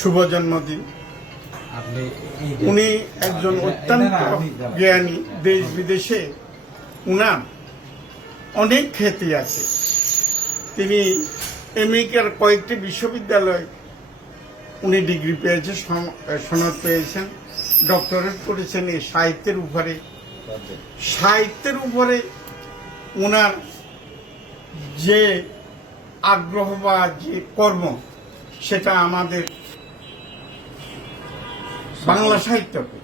শুভ জন্মদিন। উনি একজন অত্যন্ত জ্ঞানী, দেশ বিদেশে উনার অনেক খ্যাতি আছে। তিনি আমেরিকার কয়েকটি বিশ্ববিদ্যালয় উনি ডিগ্রি পেয়েছেন, সনদ পেয়েছেন, ডক্টরেট করেছেন এই সাহিত্যের উপরে ওনার যে আগ্রহ বা যে কর্ম, সেটা আমাদের বাংলা সাহিত্যকে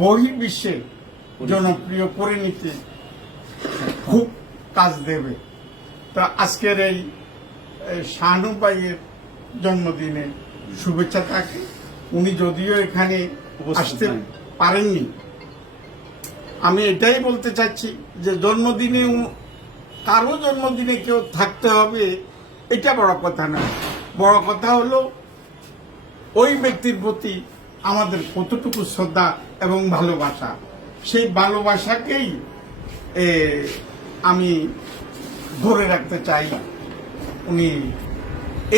বহির্বিশ্বে জনপ্রিয় করে নিতে খুব কাজ দেবে। তা আজকের এই শাহানু ভাইয়ের জন্মদিনে শুভেচ্ছা থাকে। উনি যদিও এখানে আসতে পারেননি, আমি এটাই বলতে চাচ্ছি যে জন্মদিনে কারো জন্মদিনে কেউ থাকতে হবে এটা বড় কথা নয়। বড় কথা হলো ওই ব্যক্তির প্রতি আমাদের কতটুকু শ্রদ্ধা এবং ভালোবাসা। সেই ভালোবাসাকেই আমি ধরে রাখতে চাই। উনি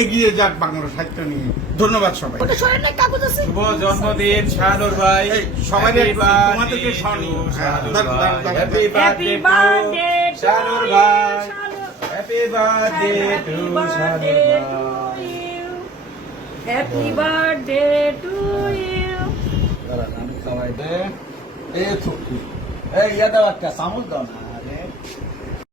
এগিয়ে যাক বাংলা সাহিত্য নিয়ে। ধন্যবাদ সবাই। শুভ জন্মদিন শাহানুর ভাই। সবাই তোমাদেরকে হ্যাপি বার্থডে শাহানুর ভাই। হ্যাপি বার্থডে টু শাহানুর ভাই। Happy birthday to you. আমি খাওয়াই দে। এই ইয়া দাও একটা চামচ দাও না।